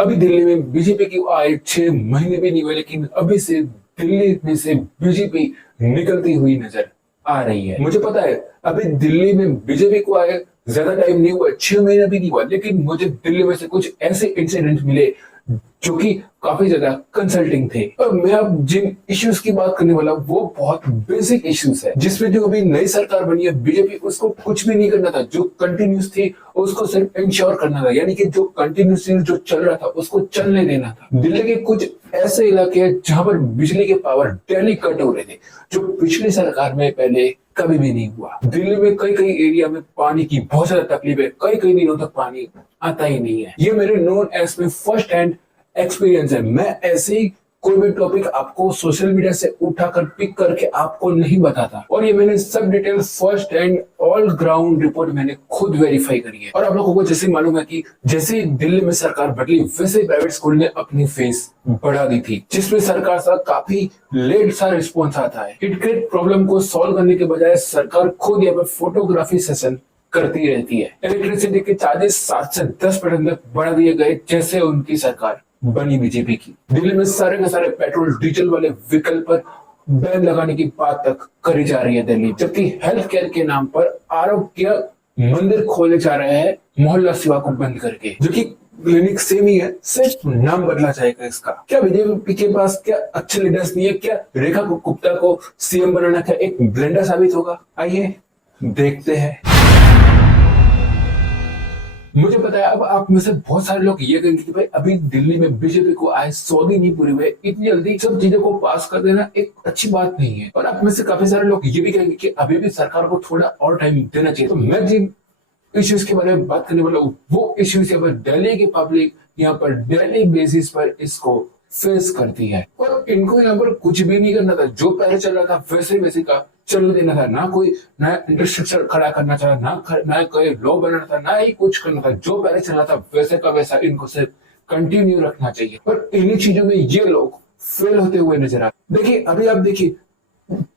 अभी दिल्ली में बीजेपी की आए 6 महीने भी नहीं हुए, लेकिन अभी से दिल्ली में से बीजेपी निकलती हुई नजर आ रही है। मुझे पता है अभी दिल्ली में बीजेपी को आए ज्यादा टाइम नहीं हुआ, 6 महीना भी नहीं हुआ, लेकिन मुझे दिल्ली में से कुछ ऐसे इंसिडेंट मिले जो कि काफी ज्यादा कंसल्टिंग थे। और मैं अब जिन इश्यूज की बात करने वाला हूं वो बहुत बेसिक इश्यूज है, जिसमें जो अभी नई सरकार बनी है बीजेपी, उसको कुछ भी नहीं करना था। जो कंटिन्यूस थी उसको सिर्फ इंश्योर करना था, यानी कि जो कंटिन्यूसली जो चल रहा था उसको चलने देना था। दिल्ली के कुछ ऐसे इलाके हैं जहां पर बिजली के पावर डेली कट हो रहे थे, जो पिछली सरकार में पहले कभी भी नहीं हुआ। दिल्ली में कई कई एरिया में पानी की बहुत ज्यादा तकलीफ है, कई कई दिनों तक पानी आता ही नहीं है। ये मेरे नोन एज में फर्स्ट हैंड एक्सपीरियंस है। मैं ऐसे ही कोई भी टॉपिक आपको सोशल मीडिया से उठाकर पिक करके आपको नहीं बताता, और ये मैंने सब detail first hand all ground report मैंने खुद वेरीफाई करी है। और आप लोगों को जैसे मालूम है कि जैसे दिल्ली में सरकार बदली वैसे प्राइवेट स्कूल ने अपनी फीस बढ़ा दी थी, जिसमें सरकार से काफी लेट सा रिस्पॉन्स आता है। इट प्रॉब्लम को सॉल्व करने के बजाय सरकार खुद यहाँ पर फोटोग्राफी सेशन करती रहती है। इलेक्ट्रिसिटी के चार्जेस 7 से 10% तक बढ़ा दिए गए जैसे उनकी सरकार बनी बीजेपी की। दिल्ली में सारे के सारे पेट्रोल डीजल वाले व्हीकल पर बैन लगाने की बात तक करी जा रही है दिल्ली, जबकि हेल्थ केयर के नाम पर आरोग्य मंदिर खोले जा रहे हैं मोहल्ला सेवा को बंद करके, जो कि क्लिनिक सेम ही है, सिर्फ नाम बदला जाएगा इसका। क्या बीजेपी के पास क्या अच्छे लीडर्स नहीं है? क्या रेखा गुप्ता को सीएम बनाना क्या एक ब्लेंडर साबित होगा? आइए देखते हैं। मुझे पता है अब आप में से बहुत सारे लोग ये कहेंगे कि भाई अभी दिल्ली में बीजेपी को आए 100 दिन नहीं पूरे हुए, इतनी जल्दी सब चीजों को पास कर देना एक अच्छी बात नहीं है। और आप में से काफी सारे लोग ये भी कहेंगे कि अभी भी सरकार को थोड़ा और टाइम देना चाहिए। तो मैं जिन इश्यूज के बारे में बात करने वाला हूँ वो इश्यूज यहाँ पर दिल्ली की पब्लिक यहाँ पर डेली बेसिस पर इसको फेस करती है, और इनको यहाँ पर कुछ भी नहीं करना था। जो पहले चल रहा था वैसे का चलने देना था, ना कोई नया इंफ्रास्ट्रक्चर खड़ा करना था, ना कोई लॉ बनाना था, ना ही कुछ करना था। जो पहले चल रहा था वैसे का वैसा इनको सिर्फ कंटिन्यू रखना चाहिए। पर इन्हीं चीजों में ये लोग फेल होते हुए नजर आ। देखिए अभी आप देखिए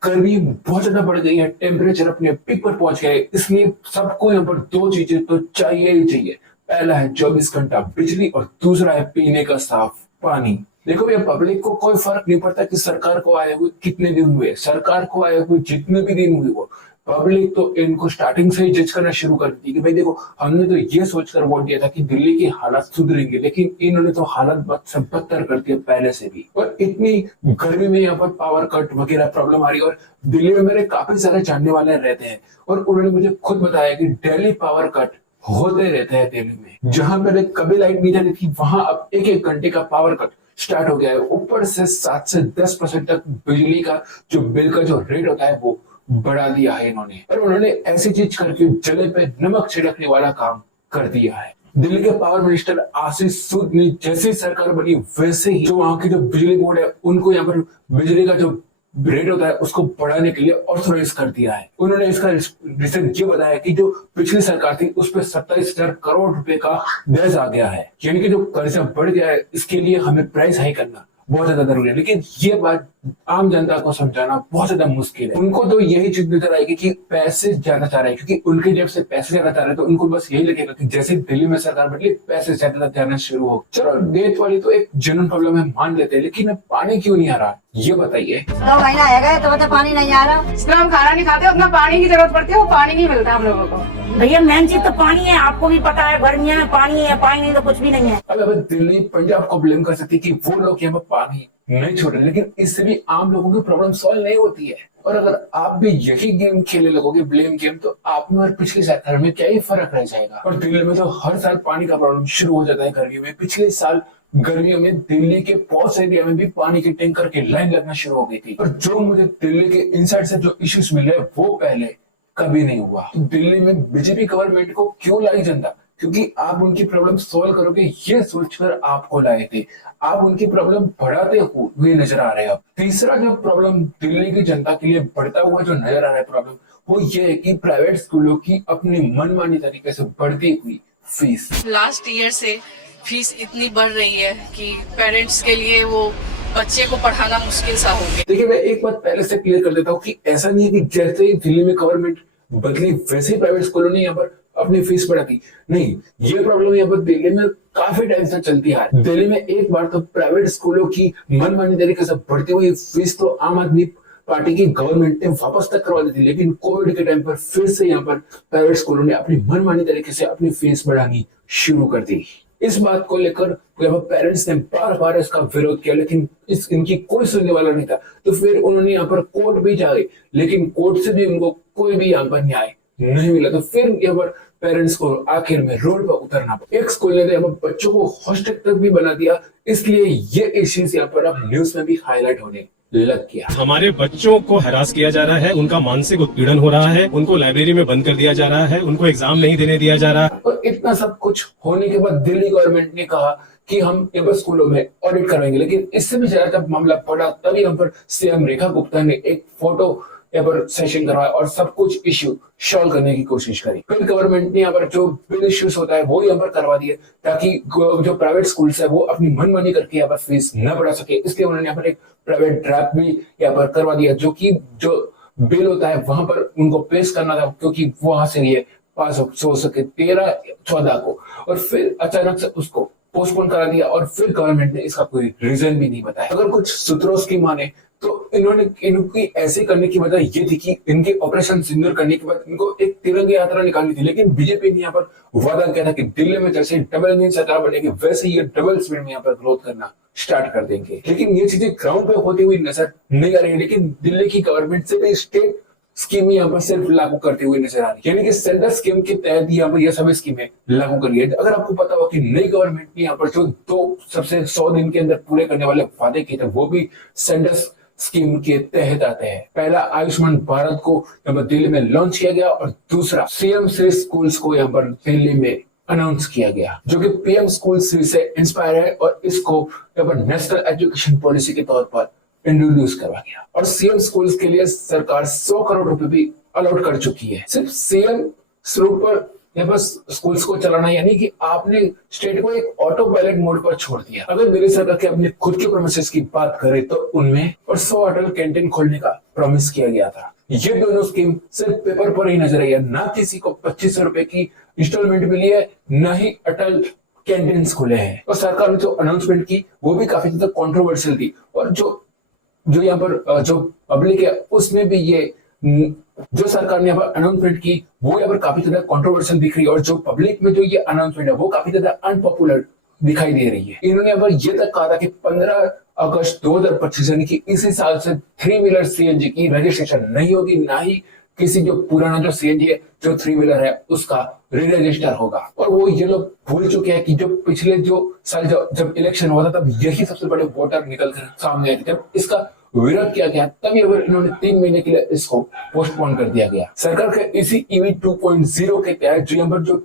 गर्मी बहुत ज्यादा बढ़ गई है, टेम्परेचर अपने पीक पर पहुंच गया है, इसलिए सबको यहाँ पर 2 चीजें तो चाहिए ही चाहिए। पहला है 24 घंटा बिजली, और दूसरा है पीने का साफ पानी। देखो भैया पब्लिक को कोई फर्क नहीं पड़ता कि सरकार को आए हुए कितने दिन हुए, सरकार को आए हुए जितने भी दिन हुए वो पब्लिक तो इनको स्टार्टिंग से ही जज करना शुरू कर दी कि भाई देखो हमने तो ये सोचकर वोट दिया था कि दिल्ली की हालात सुधरेंगे, लेकिन इन्होंने तो हालत सब बदतर कर दिया पहले से भी। और इतनी गर्मी में यहाँ पर पावर कट वगैरह प्रॉब्लम आ रही है। और दिल्ली में मेरे काफी सारे जानने वाले रहते हैं, और उन्होंने मुझे खुद बताया कि डेली पावर कट होते रहते हैं दिल्ली में। जहां पहले कभी लाइट नहीं जाती थी वहां अब 1-1 घंटे का पावर कट स्टार्ट हो गया है। ऊपर से 7 से 10% तक बिजली का जो बिल का जो रेट होता है वो बढ़ा दिया है इन्होंने। और उन्होंने ऐसी चीज करके जले पे नमक छिड़कने वाला काम कर दिया है। दिल्ली के पावर मिनिस्टर आशीष सूद ने जैसे सरकार बनी वैसे ही जो वहां की जो बिजली बोर्ड है उनको यहाँ पर बिजली का जो रेट होता है उसको बढ़ाने के लिए ऑथोराइज कर दिया है। उन्होंने इसका रीजन ये बताया कि जो पिछली सरकार थी उस पर 27,000 करोड़ रुपए का दर्ज आ गया है, यानी कि जो कर्जा बढ़ गया है इसके लिए हमें प्राइस हाई करना बहुत ज्यादा जरूरी है। लेकिन ये बात आम जनता को समझाना बहुत ज्यादा मुश्किल है। उनको तो यही चीज नजर आएगी कि पैसे ज्यादा चाह रहे हैं, क्योंकि उनके जेब से पैसे ज्यादा चाह रहे हैं, तो उनको बस यही लगेगा कि जैसे दिल्ली में सरकार बदली पैसे ज्यादा जाना शुरू हो। चलो डेट वाली तो एक जनरल प्रॉब्लम है मान लेते हैं, लेकिन पानी क्यों नहीं आ रहा ये बताइए। 9 महीना है गए तो पानी नहीं आ रहा। इसमें हम खाना नहीं खाते, अपना पानी की जरूरत पड़ती है, वो पानी नहीं मिलता हम लोगों को। भैया मेन चीज तो पानी है, आपको भी पता है गर्मियों में पानी है, पानी नहीं तो कुछ भी नहीं है। अब दिल्ली पंजाब को ब्लेम कर सकती है कि वो लोग यहाँ पर पानी नहीं छोड़ रहे, लेकिन इससे भी आम लोगों की प्रॉब्लम सॉल्व नहीं होती है। और अगर आप भी यही गेम खेलने लगोगे ब्लेम गेम, तो आप में और पिछली सरकार में क्या ही फर्क रह जाएगा। और दिल्ली में तो हर साल पानी का प्रॉब्लम शुरू हो जाता है गर्मियों में। पिछले साल गर्मियों में दिल्ली के बहुत से एरिया में भी पानी के टैंकर की लाइन लगना शुरू हो गई थी। और जो मुझे दिल्ली के इनसाइड से जो इश्यूज मिल रहे हैं वो पहले कभी नहीं हुआ। तो दिल्ली में बीजेपी गवर्नमेंट को क्यों लाई जनता? क्योंकि आप उनकी प्रॉब्लम सॉल्व करोगे ये सोचकर आपको लाए थे, आप उनकी प्रॉब्लम बढ़ाते हुए नजर आ रहे हैं। तीसरा जो प्रॉब्लम दिल्ली की जनता के लिए बढ़ता हुआ जो नजर आ रहा है प्रॉब्लम, वो ये है कि प्राइवेट स्कूलों की अपनी मनमानी तरीके से बढ़ती हुई फीस। लास्ट ईयर से फीस इतनी बढ़ रही है कि पेरेंट्स के लिए वो बच्चे को पढ़ाना मुश्किल सा हो गया। देखिए मैं एक बात पहले से क्लियर कर देता हूँ कि ऐसा नहीं है कि जैसे ही दिल्ली में गवर्नमेंट बदली वैसे ही प्राइवेट स्कूलों ने यहाँ पर अपनी फीस बढ़ाती। नहीं, ये प्रॉब्लम यहाँ पर दिल्ली में काफी टाइम से चलती है। दिल्ली में एक बार तो प्राइवेट स्कूलों की मनमानी तरीके से बढ़ती हुई फीस तो आम आदमी पार्टी की गवर्नमेंट ने वापस तक करवा दी थी, लेकिन कोविड के टाइम पर फिर से यहाँ पर प्राइवेट स्कूलों ने अपनी मनमानी तरीके से अपनी फीस बढ़ानी शुरू कर दी। इस बात को लेकर पेरेंट्स ने बार बार इसका विरोध किया, लेकिन इनकी कोई सुनने वाला नहीं था। तो फिर उन्होंने यहाँ पर कोर्ट भी जाए, लेकिन कोर्ट से भी उनको कोई भी यहाँ पर न्याय नहीं मिला। तो फिर यहाँ पर पेरेंट्स को आखिर में रोड पर उतरना पड़ा। एक स्कूल ने यहाँ पर बच्चों को हॉस्टल तक भी बना दिया, इसलिए ये इश्यूज यहाँ पर अब न्यूज में भी हाईलाइट होने लग गया। हमारे बच्चों को हरास किया जा रहा है, उनका मानसिक उत्पीड़न हो रहा है, उनको लाइब्रेरी में बंद कर दिया जा रहा है, उनको एग्जाम नहीं देने दिया जा रहा है। और इतना सब कुछ होने के बाद दिल्ली गवर्नमेंट ने कहा कि हम यहाँ पर स्कूलों में ऑडिट करवाएंगे, लेकिन इससे भी ज्यादा जब मामला पड़ा तब यहाँ पर सीएम रेखा गुप्ता ने एक फोटो यहाँ पर सेशन करवाया और सब कुछ इश्यू सॉल्व करने की कोशिश करी। फिर गवर्नमेंट ने यहाँ पर जो बिल इश्यूज होता है वो यहाँ पर करवा दिए, ताकि जो प्राइवेट स्कूल्स है वो अपनी मनमानी करके यहाँ पर फीस न बढ़ा सके। इसलिए उन्होंने यहाँ पर एक प्राइवेट ड्राफ्ट भी यहाँ पर करवा दिया, जो कि जो बिल होता है वहां पर उनको पेश करना था, क्योंकि वहां से ये पास हो सके 13/14 को, और फिर अचानक से उसको पोस्टपोन करा दिया। और फिर गवर्नमेंट ने इसका कोई रीजन भी नहीं बताया। अगर कुछ सूत्रों की माने तो इनकी ऐसे करने की वजह ये थी कि इनके ऑपरेशन सिंदूर करने के बाद इनको एक तिरंगा यात्रा निकालनी थी, लेकिन बीजेपी ने यहाँ पर वादा किया था कि दिल्ली में जैसे डबल इंजन सरकार बनेगी वैसे ये डबल स्पीड में यहाँ पर ग्रोथ करना स्टार्ट कर देंगे। लेकिन ये चीजें ग्राउंड पे होती हुई नजर नहीं आ रही है। लेकिन दिल्ली की गवर्नमेंट से भी स्टेट स्कीम यहाँ पर सिर्फ लागू करते हुए नजर आ रही है, यानी कि सेंट्रल स्कीम के तहत यहाँ पर यह सभी स्कीमें लागू कर रही है। अगर आपको पता हो कि नई गवर्नमेंट ने यहाँ पर जो 2 सबसे 100 दिन के अंदर पूरे करने वाले वादे किए थे वो भी सेंट्रल स्कीम के तहत आते हैं। पहला आयुष्मान भारत को यहाँ पर दिल्ली में लॉन्च किया गया और दूसरा सीएम श्री स्कूल्स को यहाँ पर दिल्ली में अनाउंस किया गया, जो कि पीएम स्कूल श्री से इंस्पायर है और इसको यहाँ पर नेशनल एजुकेशन पॉलिसी के तौर पर इंट्रोड्यूस करवा गया। और सीएम स्कूल्स के लिए सरकार 100 करोड़ रुपए भी अलॉट कर चुकी है सिर्फ सीएम स्वरूप पर यहाँ पर स्कूल्स को चलाना, यानी कि आपने स्टेट को एक ऑटो पायलट मोड पर छोड़ दिया। अगर मेरे सरकार के अपने खुद के प्रोमिसेस की बात करें तो उनमें और 100 अटल कैंटीन खोलने का प्रॉमिस किया गया था। ये दोनों स्कीम सिर्फ पेपर पर ही नजर आई है, ना किसी को 2500 रुपए की इंस्टॉलमेंट मिली है, ना ही अटल कैंटीन खुले हैं। और सरकार ने जो अनाउंसमेंट की वो भी काफी ज्यादा कॉन्ट्रोवर्शियल थी, और जो यहाँ पर जो पब्लिक है उसमें भी ये जो सरकार ने यहाँ पर अनाउंसमेंट की वो यहाँ पर काफी ज्यादा कंट्रोवर्शियल दिख रही है, और जो पब्लिक में जो ये अनाउंसमेंट है वो काफी ज्यादा अनपॉपुलर दिखाई दे रही है। इन्होंने यहाँ पर ये तक कहा था कि 15 अगस्त 2025 यानी कि इसी साल से 3 व्हीलर सीएनजी की रजिस्ट्रेशन नहीं होगी, ना ही किसी जो पुराना जो सीएनजी है जो 3 व्हीलर है उसका री रजिस्टर होगा। और वो ये लोग भूल चुके हैं कि जो पिछले जो साल जब इलेक्शन हुआ था तब यही सबसे बड़े वोटर निकल कर सामने आए थे। जब इसका विरोध किया गया तभी इन्होंने 3 महीने के लिए इसको पोस्टपोन कर दिया गया। सरकार के इसी ईवी 2.0 के तहत जो यहाँ पर जो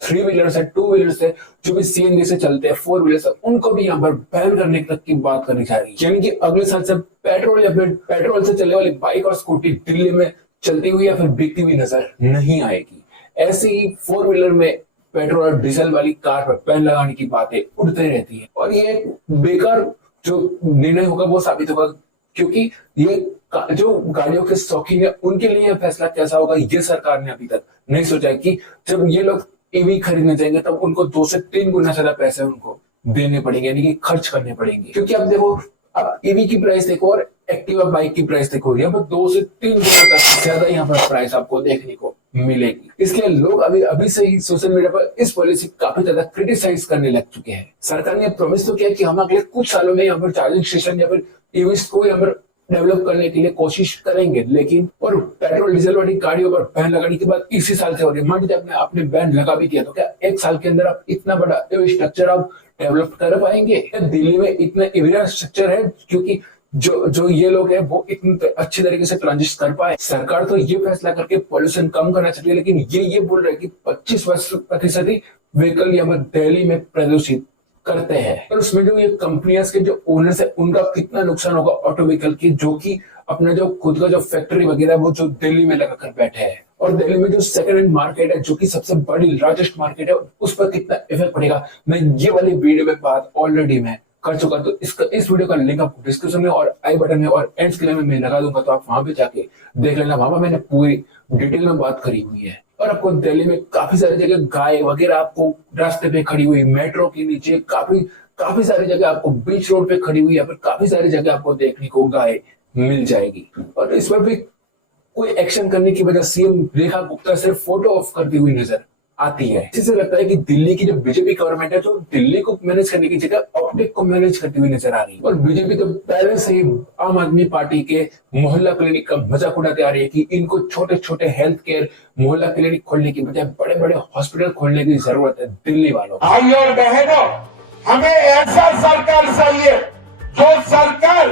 3 व्हीलर्स है, 2 व्हीलर्स है, जो भी सीएनजी से चलते हैं, 4 व्हीलर्स है, उनको भी यहाँ पर बैन करने तक की बात करनी जा रही है। यानी कि अगले साल से पेट्रोल या फिर पेट्रोल से चलने वाली बाइक और स्कूटी दिल्ली में चलती हुई या फिर बिकती हुई नजर नहीं आएगी। ऐसे ही 4 व्हीलर में पेट्रोल और डीजल वाली कार पर बैन लगाने की बातें उठते रहती है, और ये बेकार जो निर्णय होगा वो साबित होगा, क्योंकि ये जो गाड़ियों के शौकीन है उनके लिए फैसला कैसा होगा ये सरकार ने अभी तक नहीं सोचा है कि जब ये लोग ईवी खरीदने जाएंगे तब उनको 2 से 3 गुना ज्यादा पैसे उनको देने पड़ेंगे, यानी कि खर्च करने पड़ेंगे। क्योंकि अब देखो, अब ईवी की प्राइस देखो और एक्टिवा बाइक की प्राइस देखो, यहाँ पर 2 से 3 गुना तक ज्यादा यहाँ पर प्राइस आपको देखने को मिलेगी। इसलिए लोग अभी से ही सोशल मीडिया पर इस पॉलिसी काफी ज्यादा क्रिटिसाइज करने लग चुके हैं। सरकार ने प्रॉमिस तो किया कि हम अगले कुछ सालों में यहाँ पर चार्जिंग स्टेशन या फिर ईवीज को यहाँ पर डेवलप करने के लिए कोशिश करेंगे, लेकिन और पेट्रोल डीजल वाली गाड़ियों पर बैन लगाने के बाद इसी साल से हो रही है। मान लीजिए आपने बैन लगा भी दिया तो क्या 1 साल के अंदर आप इतना बड़ा स्ट्रक्चर आप डेवलप कर पाएंगे? दिल्ली में इतना इंफ्रास्ट्रक्चर है क्योंकि जो ये लोग हैं वो इतनी अच्छी तरीके से ट्रांजिट कर पाए। सरकार तो ये फैसला करके पॉल्यूशन कम करना चाहिए, लेकिन ये बोल रहे हैं कि 25% ही व्हीकल यहाँ पर दिल्ली में प्रदूषित करते हैं। और उसमें जो ये कंपनियां के जो ओनर्स है उनका कितना नुकसान होगा ऑटो व्हीकल की, जो कि अपना जो खुद का जो फैक्ट्री वगैरह वो जो दिल्ली में लगाकर बैठे हैं। और दिल्ली में जो सेकंड हैंड मार्केट है जो कि सबसे बड़ी लार्जेस्ट मार्केट है उस पर कितना इफेक्ट पड़ेगा, मैं ये वाली वीडियो में बात ऑलरेडी मैं कर चुका। तो इस वीडियो का लिंक आपको डिस्क्रिप्शन में और आई बटन में और एंड स्क्रीन में मैं लगा दूंगा, तो आप वहां पे जाके देख लेना। वहां पर मैंने पूरी डिटेल में बात करी हुई है। और आपको दिल्ली में काफी सारी जगह गाय वगैरह आपको रास्ते पे खड़ी हुई, मेट्रो के नीचे काफी काफी सारी जगह आपको बीच रोड पे खड़ी हुई या फिर काफी सारी जगह आपको देखने को गाय मिल जाएगी। और इस पर भी कोई एक्शन करने की वजह सीएम रेखा गुप्ता सिर्फ फोटो ऑफ करती हुई नजर आती है। इससे लगता है कि दिल्ली की जो बीजेपी गवर्नमेंट है जो दिल्ली को मैनेज करने की जगह ऑप्टिक को मैनेज करती हुई नजर आ रही है। और बीजेपी तो पहले से ही आम आदमी पार्टी के मोहल्ला क्लिनिक का मजाक उड़ाते आ रही है कि इनको छोटे छोटे हेल्थ केयर मोहल्ला क्लिनिक खोलने की बजाय बड़े बड़े हॉस्पिटल खोलने की जरूरत है दिल्ली वालों को। भाई और बहनों, हमें ऐसा सरकार चाहिए जो सरकार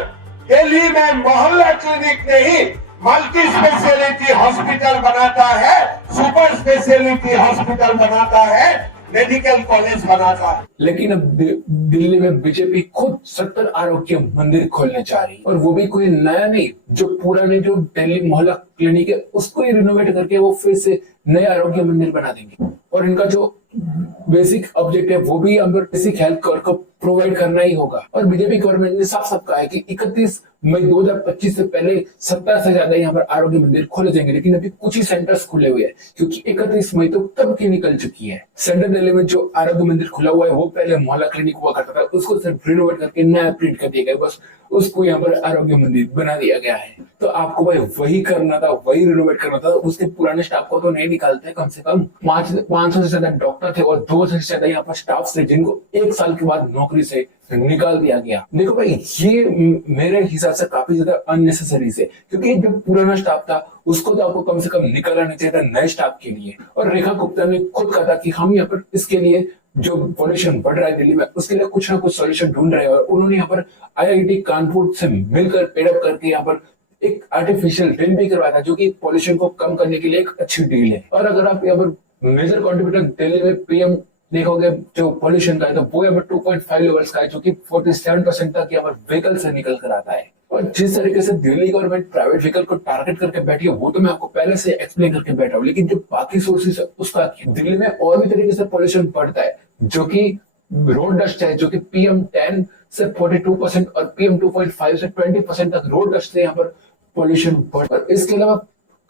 दिल्ली में मोहल्ला क्लिनिक नहीं मल्टी स्पेशलिटी हॉस्पिटल बनाता है, सुपर स्पेशलिटी हॉस्पिटल बनाता है, मेडिकल कॉलेज बनाता है। लेकिन अब दिल्ली में बीजेपी खुद 70 आरोग्य मंदिर खोलने जा रही है और वो भी कोई नया नहीं, जो पुराने जो दिल्ली मोहल्ला क्लिनिक है उसको ही रिनोवेट करके वो फिर से नए आरोग्य मंदिर बना देंगे। और इनका जो बेसिक ऑब्जेक्ट है वो भी हमें बेसिक हेल्थ केयर को प्रोवाइड करना ही होगा। और बीजेपी गवर्नमेंट ने साफ साफ कहा है कि 31 मई 2025 से पहले 70 से ज्यादा यहाँ पर आरोग्य मंदिर खोले जाएंगे। लेकिन अभी कुछ ही सेंटर्स खुले हुए हैं क्योंकि 31 मई तो कब की निकल चुकी है। सेंट्रल दिल्ली में जो आरोग्य मंदिर खुला हुआ है वो पहले मोहल्ला क्लिनिक हुआ करता था, उसको सिर्फ रिनोवेट करके नया प्रिंट कर दिया गया, बस उसको यहाँ पर आरोग्य मंदिर बना दिया गया है। तो आपको भाई वही करना था, वही रिनोवेट करना था। उसके पुराने स्टाफ को तो नहीं निकालते, कम से कम 500 से ज्यादा डॉक्टर थे और 200 से ज्यादा यहाँ पर स्टाफ थे जिनको 1 साल के बाद नौकरी से निकाल दिया गया। देखो भाई ये मेरे हिसाब से काफी ज्यादा अननेसेसरी है क्योंकि जो पुराना स्टाफ था उसको तो आपको कम से कम निकालना चाहिए था नए स्टाफ के लिए। और रेखा गुप्ता ने खुद कहा था कि हम यहाँ पर इसके लिए जो पॉल्यूशन बढ़ रहा है दिल्ली में उसके लिए कुछ ना कुछ सॉल्यूशन ढूंढ रहे हैं। और उन्होंने यहाँ पर आईआईटी कानपुर से मिलकर पेडअप करके यहाँ पर एक आर्टिफिशियल ड्रिल भी करवाया था जो कि पॉल्यूशन को कम करने के लिए एक अच्छी डील है। और अगर आप यहाँ पर मेजर कॉन्ट्रीब्यूटर दिल्ली में पीएम देखोगे जो पॉल्यूशन का है तो वो यहाँ पर 2.5 लेवल्स का है जो कि 47% तक यहाँ पर व्हीकल से निकल कर आता है। और जिस तरीके से दिल्ली गवर्नमेंट प्राइवेट व्हीकल को टारगेट करके बैठी है वो तो मैं आपको पहले से एक्सप्लेन करके बैठा हूँ, लेकिन जो बाकी सोर्सेस है उसका दिल्ली में और भी तरीके से पॉल्यूशन बढ़ता है जो कि रोड डस्ट है जो कि PM10 से 42% और PM2.5 से 20% तक रोड डस्ट से यहाँ पर पॉल्यूशन बढ़। इसके अलावा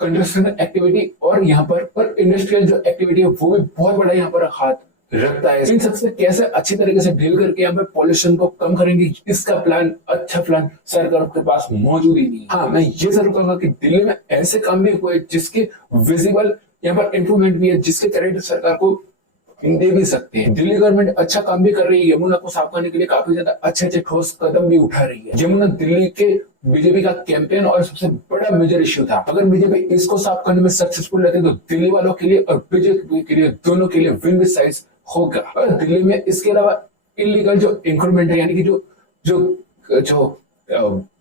कंस्ट्रक्शन एक्टिविटी और यहाँ पर इंडस्ट्रियल जो एक्टिविटी है वो भी बहुत बड़ा यहाँ पर हाथ रखता है। इन सबसे कैसे अच्छी तरीके से डील करके यहाँ पे पॉल्यूशन को कम करेंगे इसका प्लान, अच्छा प्लान सरकार के पास मौजूद ही नहीं। हाँ, मैं ये जरूर कहूंगा कि दिल्ली में ऐसे काम भी हुए जिसके विजिबल यहाँ पर इंप्रूवमेंट भी है, जिसके क्रेडिट सरकार को दे भी सकते हैं। दिल्ली गवर्नमेंट अच्छा काम भी कर रही है, यमुना को साफ करने के लिए काफी ज्यादा अच्छे ठोस कदम भी उठा रही है। यमुना दिल्ली के बीजेपी का कैंपेन और सबसे बड़ा मेजर इश्यू था। अगर बीजेपी इसको साफ करने में सक्सेसफुल रहती तो दिल्ली वालों के लिए और बीजेपी के लिए दोनों के लिए विन विन साइड्स होगा। और दिल्ली में इसके अलावा इलीगल जो इंक्रीमेंट है यानी कि जो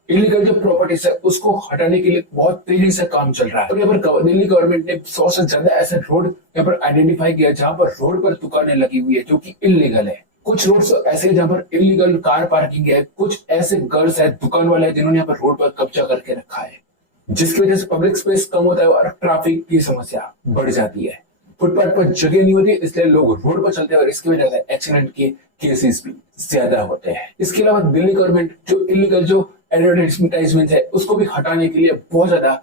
इलीगल जो प्रॉपर्टीज है उसको हटाने के लिए बहुत तेजी से काम चल रहा है। और यहाँ पर दिल्ली गवर्नमेंट ने 100 से ज्यादा ऐसे रोड यहाँ पर आइडेंटिफाई किया जहां पर रोड पर दुकानें लगी हुई है जो कि इलीगल है। कुछ रोड्स ऐसे जहां पर इलीगल कार पार्किंग है, कुछ ऐसे गर्ल्स है, दुकान वाले हैं जिन्होंने यहाँ पर रोड पर कब्जा करके रखा है, जिसकी वजह से पब्लिक स्पेस कम होता है और ट्रैफिक की समस्या बढ़ जाती है। फुटपाथ पर जगह नहीं होती इसलिए लोग रोड पर चलते हैं और इसकी वजह से एक्सीडेंट के केसेस भी ज्यादा होते हैं। इसके अलावा दिल्ली गवर्नमेंट जो इलीगल जो एडवर्टाइजमेंट है उसको भी हटाने के लिए बहुत ज्यादा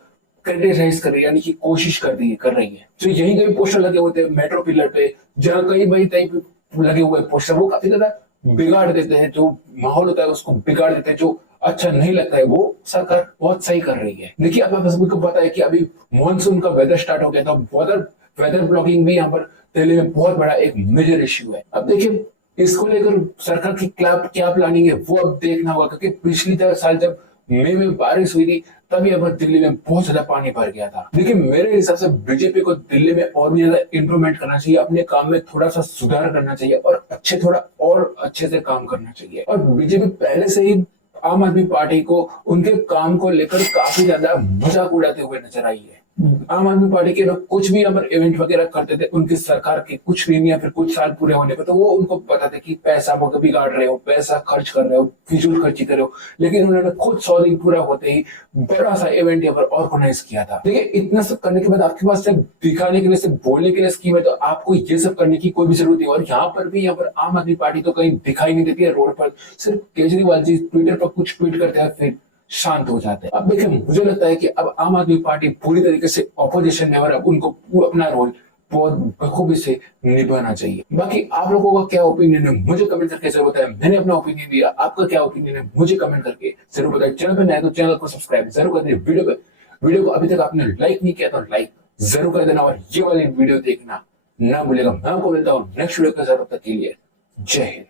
क्रिटिसाइज कर रही है, यानी कि कोशिश कर रही है। जो यही कहीं पोस्टर लगे होते हैं मेट्रो पिलर पे, जहाँ कई बड़ी टाइप लगे हुए पोस्टर वो काफी ज्यादा बिगाड़ देते हैं, जो माहौल होता है उसको बिगाड़ देते हैं, जो अच्छा नहीं लगता है। वो सरकार बहुत सही कर रही है। देखिए आप सभी को पता है कि अभी मानसून का वेदर स्टार्ट हो गया था, वेदर ब्लॉगिंग भी यहाँ पर दिल्ली में बहुत बड़ा एक मेजर इश्यू है। अब देखिए इसको लेकर सरकार की क्या प्लानिंग है वो अब देखना होगा, क्योंकि पिछली साल जब मई में बारिश हुई थी तब यहाँ पर दिल्ली में बहुत ज्यादा पानी भर गया था। देखिए मेरे हिसाब से बीजेपी को दिल्ली में और भी ज्यादा इंप्रूवमेंट करना चाहिए, अपने काम में थोड़ा सा सुधार करना चाहिए और थोड़ा और अच्छे से काम करना चाहिए। और बीजेपी पहले से ही आम आदमी पार्टी को उनके काम को लेकर काफी ज्यादा मजाक उड़ाते हुए नजर आई है। आम आदमी पार्टी के लोग कुछ भी अगर इवेंट वगैरह करते थे उनकी सरकार के कुछ दिन या फिर कुछ साल पूरे होने पर, तो वो उनको पता था कि पैसा बिगाड़ रहे हो, पैसा खर्च कर रहे हो, फिजूल खर्ची कर रहे हो, लेकिन उन्होंने खुद 100 दिन पूरा होते ही बड़ा सा इवेंट यहाँ पर ऑर्गेनाइज किया था। देखिए इतना सब करने के बाद आपके पास सिर्फ दिखाने के लिए, सिर्फ बोलने के लिए स्कीम है, तो आपको ये सब करने की कोई भी जरूरत नहीं। और यहाँ पर भी यहाँ पर आम आदमी पार्टी तो कहीं दिखाई नहीं देती है रोड पर, सिर्फ केजरीवाल जी ट्विटर पर कुछ ट्वीट करते हैं फिर शांत हो जाते हैं। अब देखिए, मुझे लगता है कि अब आम आदमी पार्टी पूरी तरीके से ऑपोजिशन में, और अब उनको अपना रोल बहुत बखूबी से निभाना चाहिए। बाकी आप लोगों का क्या ओपिनियन है मुझे कमेंट करके जरूर बताएं। मैंने अपना ओपिनियन दिया, आपका क्या ओपिनियन है मुझे कमेंट करके जरूर बताएं। चैनल पर नए तो चैनल को सब्सक्राइब जरूर कर दें। वीडियो को अभी तक आपने लाइक नहीं किया तो लाइक जरूर कर देना, और ये वाली वीडियो देखना ना भूलेगा। मैं आपको मिलता हूँ नेक्स्ट वीडियो के साथ, तब तक के लिए जय हिंद।